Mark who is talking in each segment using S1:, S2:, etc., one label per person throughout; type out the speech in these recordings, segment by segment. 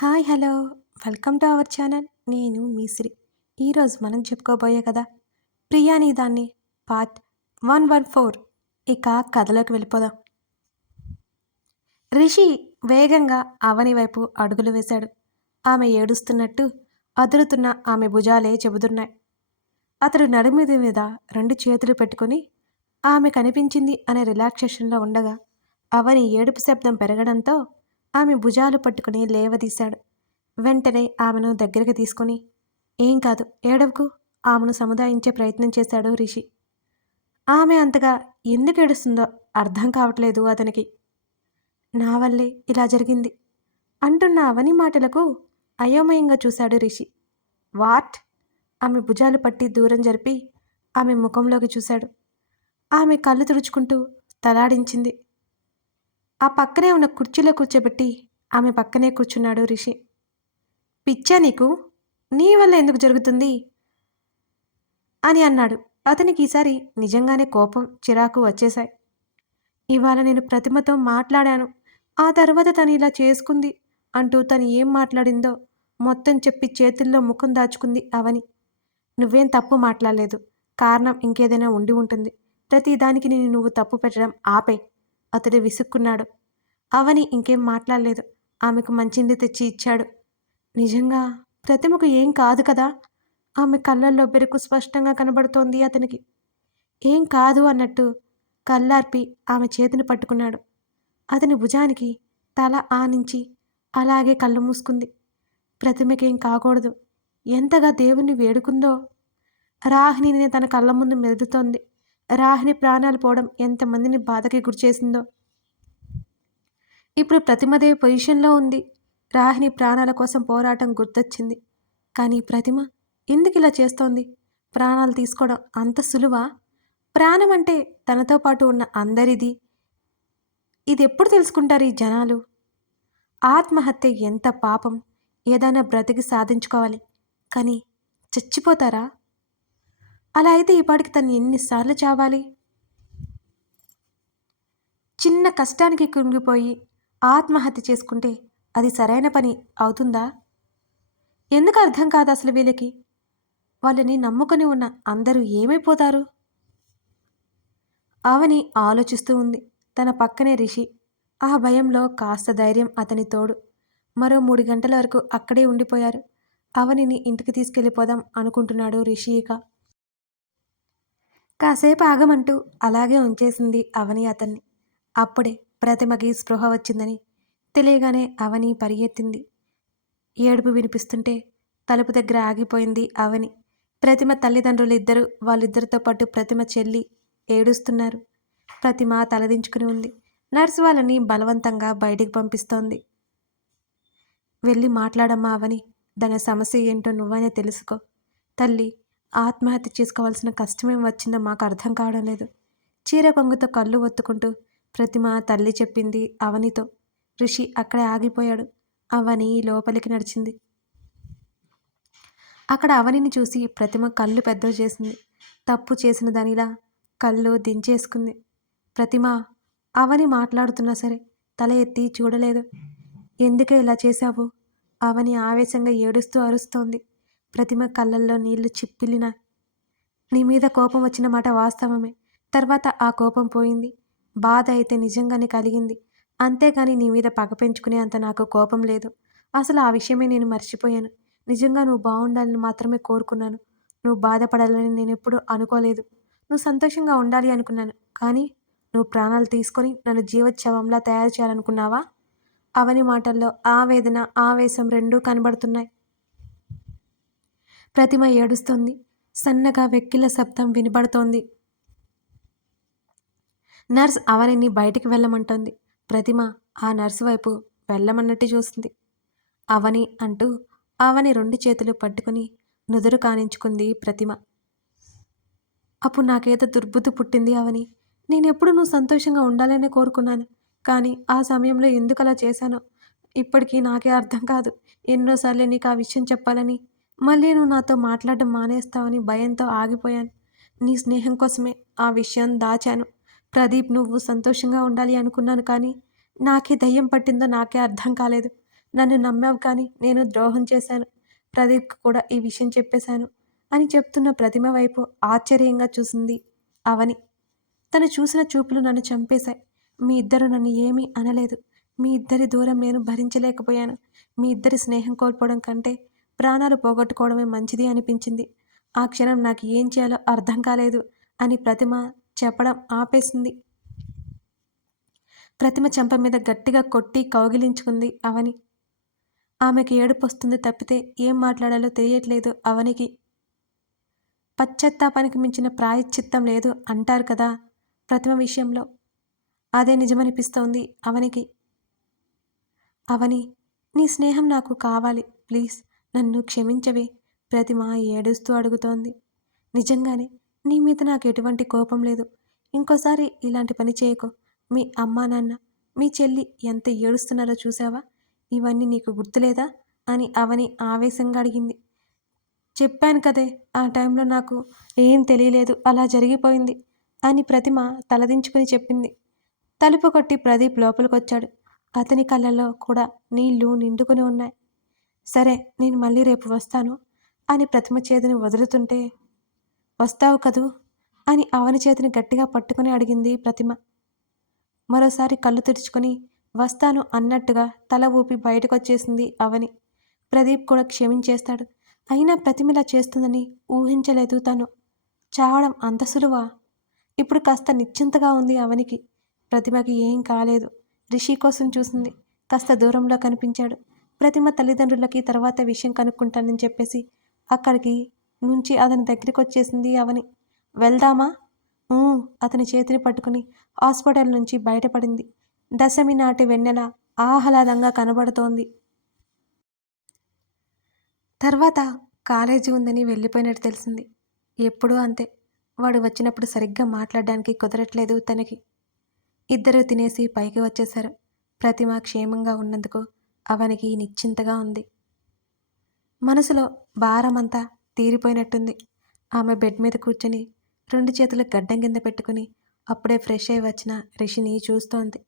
S1: Hi hello. Welcome to our channel. నేను మీసిరి ఈరోజు మనం చెప్పుకోబోయే కదా ప్రియాని దాన్ని పార్ట్ వన్ వన్ ఫోర్. ఇక కథలోకి వెళ్ళిపోదాం. రిషి వేగంగా అవని వైపు అడుగులు వేశాడు. ఆమె ఏడుస్తున్నట్టు అదురుతున్న ఆమె భుజాలే చెబుతున్నాయి. అతడు నడుమిది మీద రెండు చేతులు పెట్టుకుని ఆమె కనిపించింది అనే రిలాక్సేషన్లో ఉండగా అవని ఏడుపు శబ్దం పెరగడంతో ఆమె భుజాలు పట్టుకుని లేవదీశాడు. వెంటనే ఆమెను దగ్గరికి తీసుకుని ఏం కాదు ఏడవకు. ఆమెను సముదాయించే ప్రయత్నం చేశాడు రిషి. ఆమె అంతగా ఎందుకు ఏడుస్తుందో అర్థం కావట్లేదు అతనికి. నా వల్లే ఇలా జరిగింది అంటున్న అవని మాటలకు అయోమయంగా చూశాడు రిషి. వాట్? ఆమె భుజాలు పట్టి దూరం జరిపి ఆమె ముఖంలోకి చూశాడు. ఆమె కళ్ళు తుడుచుకుంటూ తలాడించింది. ఆ పక్కనే ఉన్న కుర్చీలో కూర్చోబెట్టి ఆమె పక్కనే కూర్చున్నాడు రిషి. పిచ్చా నీకు? నీ వల్ల ఎందుకు జరుగుతుంది? అని అన్నాడు. అతనికి ఈసారి నిజంగానే కోపం చిరాకు వచ్చేశాయి. ఇవాళ నేను ప్రతిమతో మాట్లాడాను. ఆ తర్వాత తను ఇలా చేసుకుంది అంటూ తను ఏం మాట్లాడిందో మొత్తం చెప్పి చేతుల్లో ముఖం దాచుకుంది అవని. నువ్వేం తప్పు మాట్లాడలేదు. కారణం ఇంకేదైనా ఉండి ఉంటుంది. ప్రతిదానికి నేను నువ్వు తప్పు పెట్టడం ఆపే. అతడు విసుక్కున్నాడు. అవని ఇంకేం మాట్లాడలేదు. ఆమెకు మంచింది తెచ్చి ఇచ్చాడు. నిజంగా? ప్రతిమకు ఏం కాదు కదా? ఆమె కళ్ళల్లో బెరుకు స్పష్టంగా కనబడుతోంది అతనికి. ఏం కాదు అన్నట్టు కళ్ళార్పి ఆమె చేతిని పట్టుకున్నాడు. అతని భుజానికి తల ఆనించి అలాగే కళ్ళు మూసుకుంది. ప్రతిమకేం కాకూడదు. ఎంతగా దేవుణ్ణి వేడుకుందో? రాహిణిని తన కళ్ళ ముందు మెదులుతోంది రాహిణి ప్రాణాలు పోవడం ఎంతమందిని బాధకి గురిచేసిందో ఇప్పుడు ప్రతిమదేవి పొజిషన్లో ఉంది. రాహిణి ప్రాణాల కోసం పోరాటం గుర్తొచ్చింది. కానీ ప్రతిమ ఎందుకు ఇలా చేస్తోంది? ప్రాణాలు తీసుకోవడం అంత సులువా? ప్రాణం అంటే తనతో పాటు ఉన్న అందరిది. ఇది ఎప్పుడు తెలుసుకుంటారు ఈ జనాలు? ఆత్మహత్య ఎంత పాపం! ఏదైనా బ్రతికి సాధించుకోవాలి. కానీ చచ్చిపోతారా? అలా అయితే ఈ పాటికి తను ఎన్నిసార్లు చావాలి? చిన్న కష్టానికి కుంగిపోయి ఆత్మహత్య చేసుకుంటే అది సరైన పని అవుతుందా? ఎందుకు అర్థం కాదు అసలు వీళ్ళకి? వాళ్ళని నమ్ముకొని ఉన్న అందరూ ఏమైపోతారు? అవని ఆలోచిస్తూ ఉంది. తన పక్కనే రిషి. ఆ భయంలో కాస్త ధైర్యం అతని తోడు. మరో మూడు గంటల వరకు అక్కడే ఉండిపోయారు. అవనిని ఇంటికి తీసుకెళ్ళిపోదాం అనుకుంటున్నాడు రిషి ఇక. కాసేపు ఆగమంటూ అలాగే ఉంచేసింది అవని అతన్ని. అప్పుడే ప్రతిమకి స్పృహ వచ్చిందని తెలియగానే అవని పరిగెత్తింది. ఏడుపు వినిపిస్తుంటే తలుపు దగ్గర ఆగిపోయింది అవని. ప్రతిమ తల్లిదండ్రులు ఇద్దరు వాళ్ళిద్దరితో పాటు ప్రతిమ చెల్లి ఏడుస్తున్నారు. ప్రతిమ తలదించుకుని ఉంది. నర్సు వాళ్ళని బలవంతంగా బయటికి పంపిస్తోంది. వెళ్ళి మాట్లాడమ్మా అవని. దాని సమస్య ఏంటో నువ్వనే తెలుసుకో. తల్లి ఆత్మహత్య చేసుకోవాల్సిన కష్టమేం వచ్చిందో మాకు అర్థం కావడం లేదు. చీర కొంగుతో కళ్ళు ఒత్తుకుంటూ ప్రతిమ తల్లి చెప్పింది అవనితో. ఋషి అక్కడే ఆగిపోయాడు. అవని లోపలికి నడిచింది. అక్కడ అవనిని చూసి ప్రతిమ కళ్ళు పెద్ద చేసింది. తప్పు చేసిన దానిలా కళ్ళు దించేసుకుంది. ప్రతిమ అవని మాట్లాడుతున్నా సరే తల ఎత్తి చూడలేదు. ఎందుకే ఇలా చేశావు? అవని ఆవేశంగా ఏడుస్తూ అరుస్తోంది. ప్రతిమ కళ్ళల్లో నీళ్ళు చిప్పిలిన నీ మీద కోపం వచ్చిన మాట వాస్తవమే. తర్వాత ఆ కోపం పోయింది. బాధ అయితే నిజంగానే కలిగింది. అంతేగాని నీ మీద పగ పెంచుకునే అంత నాకు కోపం లేదు. అసలు ఆ విషయమే నేను మర్చిపోయాను. నిజంగా నువ్వు బాగుండాలని మాత్రమే కోరుకున్నాను. నువ్వు బాధపడాలని నేను ఎప్పుడూ అనుకోలేదు. నువ్వు సంతోషంగా ఉండాలి అనుకున్నాను. కానీ నువ్వు ప్రాణాలు తీసుకొని నన్ను జీవోత్సవంలా తయారు చేయాలనుకున్నావా? అవని మాటల్లో ఆవేదన ఆవేశం రెండూ కనబడుతున్నాయి. ప్రతిమ ఏడుస్తోంది. సన్నగా వెక్కిల శబ్దం వినబడుతోంది. నర్స్ అవనిని బయటికి వెళ్ళమంటోంది. ప్రతిమ ఆ నర్సు వైపు వెళ్ళమన్నట్టు చూస్తుంది అవని అంటూ అవని రెండు చేతులు పట్టుకుని నుదురు కానించుకుంది ప్రతిమ. అప్పుడు నాకేదో దుర్బుద్ధి పుట్టింది అవని. నేనెప్పుడు నువ్వు సంతోషంగా ఉండాలనే కోరుకున్నాను. కానీ ఆ సమయంలో ఎందుకు అలా చేశానో ఇప్పటికీ నాకే అర్థం కాదు. ఎన్నోసార్లు నీకు ఆ విషయం చెప్పాలని మళ్ళీ నువ్వు నాతో మాట్లాడడం మానేస్తావని భయంతో ఆగిపోయాను. నీ స్నేహం కోసమే ఆ విషయం దాచాను. ప్రదీప్ నువ్వు సంతోషంగా ఉండాలి అనుకున్నాను కానీ నాకే దయ్యం పట్టిందో నాకే అర్థం కాలేదు. నన్ను నమ్మావు కానీ నేను ద్రోహం చేశాను. ప్రదీప్కి కూడా ఈ విషయం చెప్పేశాను అని చెప్తున్న ప్రతిమ వైపు ఆశ్చర్యంగా చూసింది అవని. తను చూసిన చూపులు నన్ను చంపేశాయి. మీ ఇద్దరు నన్ను ఏమీ అనలేదు. మీ ఇద్దరి దూరం నేను భరించలేకపోయాను. మీ ఇద్దరి స్నేహం కోల్పోవడం కంటే ప్రాణాలు పోగొట్టుకోవడమే మంచిది అనిపించింది. ఆ క్షణం నాకు ఏం చేయాలో అర్థం కాలేదు అని ప్రతిమ చెప్పడం ఆపేసింది. ప్రతిమ చెంప మీద గట్టిగా కొట్టి కౌగిలించుకుంది అవని. ఆమెకి ఏడుపు వస్తుంది తప్పితే ఏం మాట్లాడాలో తెలియట్లేదు అవనికి. పశ్చాత్తాపానికి మించిన ప్రాయశ్చిత్తం లేదు అంటారు కదా ప్రతిమ విషయంలో. అదే నిజమనిపిస్తోంది అవనికి. అవని నీ స్నేహం నాకు కావాలి ప్లీజ్. నన్ను క్షమించవే. ప్రతిమ ఏడుస్తూ అడుగుతోంది. నిజంగానే నీ మీద నాకు ఎటువంటి కోపం లేదు. ఇంకోసారి ఇలాంటి పని చేయకు. మీ అమ్మా నాన్న మీ చెల్లి ఎంత ఏడుస్తున్నారో చూసావా ఇవన్నీ నీకు గుర్తులేదా? అని అవని ఆవేశంగా అడిగింది. చెప్పాను కదే ఆ టైంలో నాకు ఏం తెలియలేదు అలా జరిగిపోయింది అని ప్రతిమ తలదించుకుని చెప్పింది. తలుపు కొట్టి ప్రదీప్ లోపలికొచ్చాడు. అతని కళ్ళల్లో కూడా నీళ్ళు నిండుకుని ఉన్నాయి. సరే నేను మళ్ళీ రేపు వస్తాను అని ప్రతిమ చేతిని వదులుతుంటే వస్తావు కదూ అని అవని చేతిని గట్టిగా పట్టుకుని అడిగింది ప్రతిమ. మరోసారి కళ్ళు తెరుచుకొని వస్తాను అన్నట్టుగా తల ఊపి బయటకొచ్చేసింది అవని. ప్రదీప్ కూడా క్షమించేస్తాడు. అయినా ప్రతిమిలా చేస్తుందని ఊహించలేదు తను. చావడం అంత సులువా? ఇప్పుడు కాస్త నిశ్చింతగా ఉంది అవనికి. ప్రతిమకి ఏం కాలేదు. రిషి కోసం చూసింది. కాస్త దూరంలో కనిపించాడు. ప్రతిమ తల్లిదండ్రులకి తర్వాత విషయం కనుక్కుంటానని చెప్పేసి అక్కడికి నుంచి అతని దగ్గరికి వచ్చేసింది అవని. వెళ్దామా? అతని చేతిని పట్టుకుని హాస్పిటల్ నుంచి బయటపడింది. దశమి నాటి వెన్నెల ఆహ్లాదంగా కనబడుతోంది. తర్వాత కాలేజీ ఉందని వెళ్ళిపోయినట్టు తెలిసింది. ఎప్పుడూ అంతే. వాడు వచ్చినప్పుడు సరిగ్గా మాట్లాడడానికి కుదరట్లేదు తనకి. ఇద్దరు తినేసి పైకి వచ్చేశారు. ప్రతిమ క్షేమంగా ఉన్నందుకు అవనికి నిశ్చింతగా ఉంది. మనసులో భారమంతా తీరిపోయినట్టుంది. ఆమె బెడ్ మీద కూర్చొని రెండు చేతులు గడ్డం కింద పెట్టుకుని అప్పుడే ఫ్రెష్ అయి వచ్చిన రిషిని చూస్తోంది.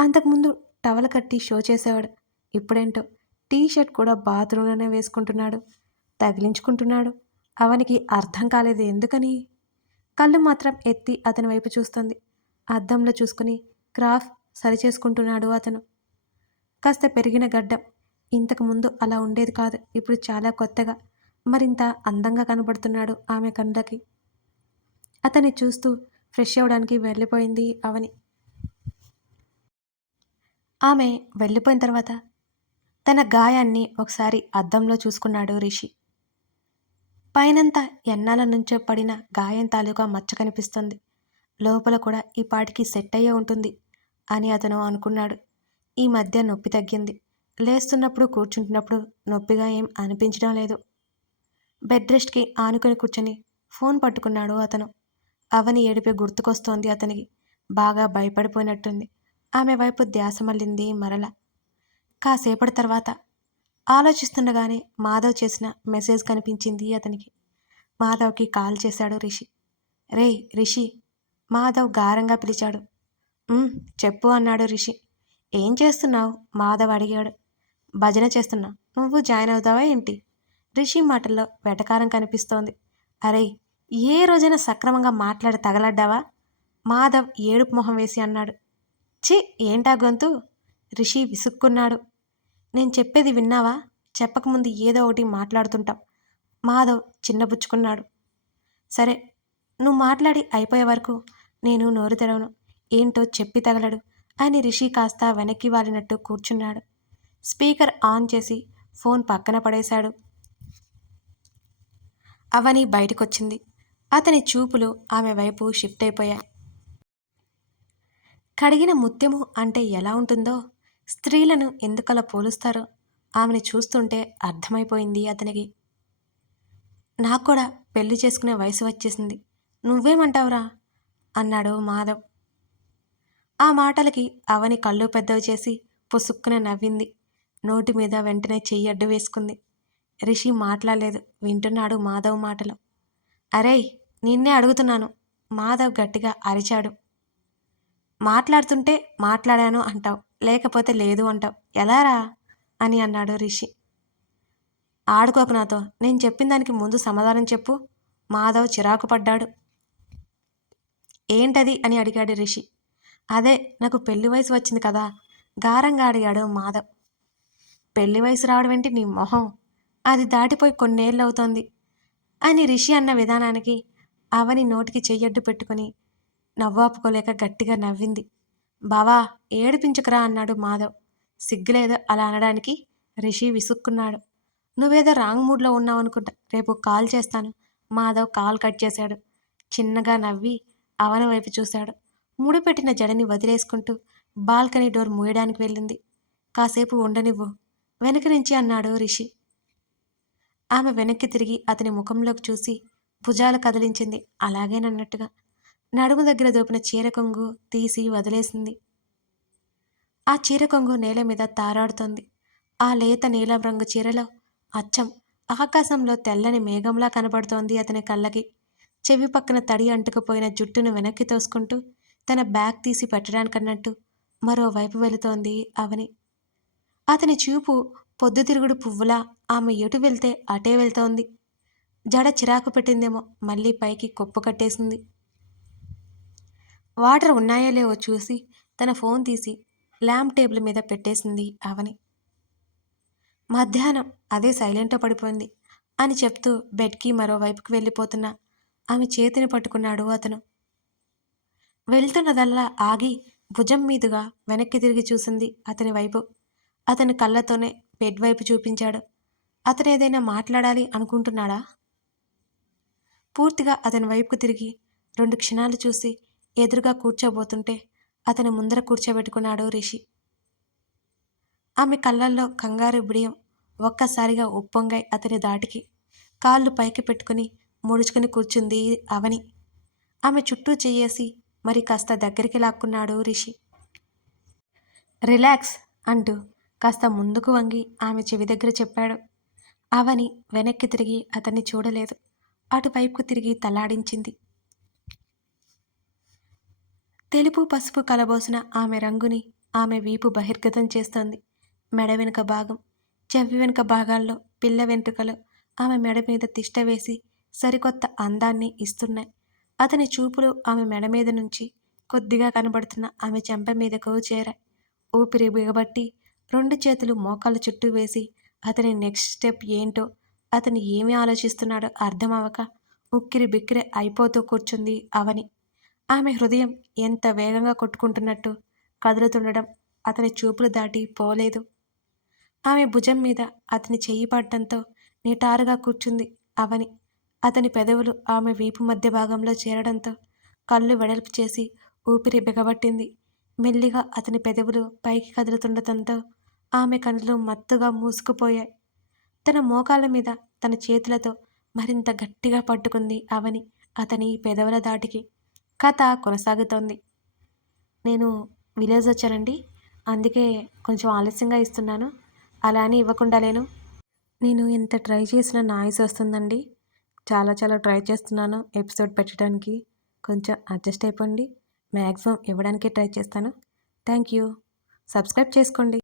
S1: అంతకుముందు టవల్ కట్టి షో చేసేవాడు. ఇప్పుడేంటో టీ షర్ట్ కూడా బాత్రూంలోనే వేసుకుంటున్నాడు. తగిలించుకుంటున్నాడు. అవనికి అర్థం కాలేదు ఎందుకని? కళ్ళు మాత్రం ఎత్తి అతని వైపు చూస్తుంది. అద్దంలో చూసుకుని క్రాఫ్ సరిచేసుకుంటున్నాడు అతను. కాస్త పెరిగిన గడ్డం. ఇంతకు ముందు అలా ఉండేది కాదు ఇప్పుడు చాలా కొత్తగా. మరింత అందంగా కనబడుతున్నాడు ఆమె కళ్ళకి అతన్ని చూస్తూ ఫ్రెష్ అవ్వడానికి వెళ్ళిపోయింది అవని. ఆమె వెళ్ళిపోయిన తర్వాత తన గాయాన్ని ఒకసారి అద్దంలో చూసుకున్నాడు రిషి. పైనంతా ఎన్నాల నుంచో పడిన గాయం తాలూకా మచ్చ కనిపిస్తుంది. లోపల కూడా ఈ పాటికి సెట్ అయ్యే ఉంటుంది అని అతను అనుకున్నాడు. ఈ మధ్య నొప్పి తగ్గింది. లేస్తున్నప్పుడు కూర్చుంటున్నప్పుడు నొప్పిగా ఏం అనిపించడం లేదు. బెడ్ రెస్ట్కి ఆనుకొని కూర్చొని ఫోన్ పట్టుకున్నాడు అతను. అవని ఏడిపే గుర్తుకొస్తోంది అతనికి. బాగా భయపడిపోయినట్టుంది. ఆమె వైపు ధ్యాస మళ్ళింది మరల. కాసేపటి తర్వాత ఆలోచిస్తుండగానే మాధవ్ చేసిన మెసేజ్ కనిపించింది అతనికి. మాధవ్కి కాల్ చేశాడు రిషి. రే రిషి మాధవ్ గారంగా పిలిచాడు. చెప్పు అన్నాడు రిషి. ఏం చేస్తున్నావు? మాధవ్ అడిగాడు. భజన చేస్తున్నా. నువ్వు జాయిన్ అవుతావా ఏంటి? రిషి మాటల్లో వెటకారం కనిపిస్తోంది. అరే ఏ రోజైనా సక్రమంగా మాట్లాడి తగలడ్డావా? మాధవ్ ఏడుపు మొహం వేసి అన్నాడు. ఛీ ఏంటా గొంతు? రిషి విసుక్కున్నాడు. నేను చెప్పేది విన్నావా? చెప్పకముందు ఏదో ఒకటి మాట్లాడుతుంటాం. మాధవ్ చిన్నబుచ్చుకున్నాడు. సరే నువ్వు మాట్లాడి అయిపోయే వరకు నేను నోరు తెరవను. ఏంటో చెప్పి తగలడు. అని రిషి కాస్త వెనక్కి వాలినట్టు కూర్చున్నాడు. స్పీకర్ ఆన్ చేసి ఫోన్ పక్కన పడేశాడు. అవని బయటకొచ్చింది. అతని చూపులు ఆమె వైపు షిఫ్ట్ అయిపోయాయి. కడిగిన ముత్యము అంటే ఎలా ఉంటుందో స్త్రీలను ఎందుకలా పోలుస్తారో ఆమెను చూస్తుంటే అర్థమైపోయింది అతనికి. నాకు కూడా పెళ్ళి చేసుకునే వయసు వచ్చేసింది. నువ్వేమంటావురా? అన్నాడు మాధవ్. ఆ మాటలకి అవని కళ్ళు పెద్దవి చేసి పుసుక్కున నవ్వింది. నోటి మీద వెంటనే చెయ్యి అడ్డు వేసుకుంది. రిషి మాట్లాడలేదు. వింటున్నాడు మాధవ్ మాటలు. అరేయ్ నిన్నే అడుగుతున్నాను. మాధవ్ గట్టిగా అరిచాడు. మాట్లాడుతుంటే మాట్లాడాను అంటావు. లేకపోతే లేదు అంటావు. ఎలారా అని అన్నాడు రిషి. ఆడుకోకు నాతో. నేను చెప్పిన దానికి ముందు సమాధానం చెప్పు. మాధవ్ చిరాకు పడ్డాడు. ఏంటది? అని అడిగాడు రిషి. అదే నాకు పెళ్ళి వయసు వచ్చింది కదా. గారంగా అడిగాడు మాధవ్. పెళ్ళి వయసు రావడమేంటి నీ మొహం? అది దాటిపోయి కొన్నేళ్ళు అవుతోంది అని రిషి అన్న విధానానికి అవని నోటికి చెయ్యడ్డు పెట్టుకుని నవ్వాపుకోలేక గట్టిగా నవ్వింది. బావా ఏడిపించుకురా అన్నాడు మాధవ్. సిగ్గులేదో అలా అనడానికి రిషి విసుక్కున్నాడు. నువ్వేదో రాంగ్ మూడ్లో ఉన్నావు అనుకుంటా. రేపు కాల్ చేస్తాను. మాధవ్ కాల్ కట్ చేశాడు. చిన్నగా నవ్వి అవన వైపు చూశాడు. ముడిపెట్టిన జడని వదిలేసుకుంటూ బాల్కనీ డోర్ మూయడానికి వెళ్ళింది. కాసేపు ఉండనివ్వు. వెనక నుంచి అన్నాడు రిషి. ఆమె వెనక్కి తిరిగి అతని ముఖంలోకి చూసి భుజాలు కదిలించింది. అలాగేనన్నట్టుగా నడుము దగ్గర దోపిన చీర కొంగు తీసి వదిలేసింది. ఆ చీర కొంగు నేల మీద తారాడుతోంది. ఆ లేత నీలం రంగు చీరలో అచ్చం ఆకాశంలో తెల్లని మేఘంలా కనబడుతోంది అతని కళ్ళకి. చెవి పక్కన తడి అంటుకుపోయిన జుట్టును వెనక్కి తోసుకుంటూ తన బ్యాగ్ తీసి పెట్టడానికన్నట్టు మరోవైపు వెళుతోంది అవని. అతని చూపు పొద్దుతిరుగుడు పువ్వులా ఆమె ఎటు వెళ్తే అటే వెళ్తోంది. జడ చిరాకు పెట్టిందేమో మళ్ళీ పైకి కొప్పు కట్టేసింది. వాటర్ ఉన్నాయో లేవో చూసి తన ఫోన్ తీసి ల్యాంప్ టేబుల్ మీద పెట్టేసింది అవని. మధ్యాహ్నం అదే సైలెంట్గా పడిపోయింది అని చెప్తూ బెడ్కి మరోవైపుకి వెళ్ళిపోతున్న ఆమె చేతిని పట్టుకున్నాడు అతను. వెళ్తున్నదల్లా ఆగి భుజం మీదుగా వెనక్కి తిరిగి చూసింది అతని వైపు. అతని కళ్ళతోనే బెడ్ వైపు చూపించాడు. అతను ఏదైనా మాట్లాడాలి అనుకుంటున్నాడా? పూర్తిగా అతని వైపుకు తిరిగి రెండు క్షణాలు చూసి ఎదురుగా కూర్చోబోతుంటే అతని ముందర కూర్చోబెట్టుకున్నాడు రిషి. ఆమె కళ్ళల్లో కంగారు బిడియం ఒక్కసారిగా ఉప్పొంగై అతని దాటికి. కాళ్ళు పైకి పెట్టుకుని ముడుచుకుని కూర్చుంది అవని. ఆమె చుట్టూ చేయేసి మరి కాస్త దగ్గరికి లాక్కున్నాడు రిషి. రిలాక్స్ అంటూ కాస్త ముందుకు వంగి ఆమె చెవి దగ్గర చెప్పాడు. అవని వెనక్కి తిరిగి అతన్ని చూడలేదు. అటువైపుకు తిరిగి తలాడించింది. తెలుపు పసుపు కలబోసిన ఆమె రంగుని ఆమె వీపు బహిర్గతం చేస్తోంది. మెడ వెనుక భాగం చెవి వెనుక భాగాల్లో పిల్ల వెంట్రుకలు ఆమె మెడ మీద తిష్ట వేసి సరికొత్త అందాన్ని ఇస్తున్నాయి. అతని చూపులు ఆమె మెడ మీద నుంచి కొద్దిగా కనబడుతున్న ఆమె చెంప మీదకు చేరాయి ఊపిరి బిగబట్టి రెండు చేతులు మోకాళ్ళ చుట్టూ వేసి అతని నెక్స్ట్ స్టెప్ ఏంటో అతను ఏమి ఆలోచిస్తున్నాడో అర్థం అవ్వక ఉక్కిరి బిక్కిరి అయిపోతూ కూర్చుంది అవని. ఆమె హృదయం ఎంత వేగంగా కొట్టుకుంటున్నట్టు కదులుతుండడం అతని చూపులు దాటి పోలేదు. ఆమె భుజం మీద అతని చెయ్యి పడటంతో నిటారుగా కూర్చుంది అవని. అతని పెదవులు ఆమె వీపు మధ్య భాగంలో చేరడంతో కళ్ళు వెడల్పు చేసి ఊపిరి బిగబట్టింది. మెల్లిగా అతని పెదవులు పైకి కదులుతుండటంతో ఆమె కళ్ళు మత్తుగా మూసుకుపోయాయి. తన మోకాళ్ళ మీద తన చేతులతో మరింత గట్టిగా పట్టుకుంది అవని అతని పెదవుల దాటికి కథ కొనసాగుతోంది. నేను విలేజ్ వచ్చానండి. అందుకే కొంచెం ఆలస్యంగా ఇస్తున్నాను. అలా అని ఇవ్వకుండా లేను. నేను ఎంత ట్రై చేసిన నాయిస్ వస్తుందండి. చాలా చాలా ట్రై చేస్తున్నాను ఎపిసోడ్ పెట్టడానికి. కొంచెం అడ్జస్ట్ అయిపోండి. మ్యాక్సిమం ఇవ్వడానికే ట్రై చేస్తాను. Thank you. సబ్స్క్రైబ్ చేసుకోండి.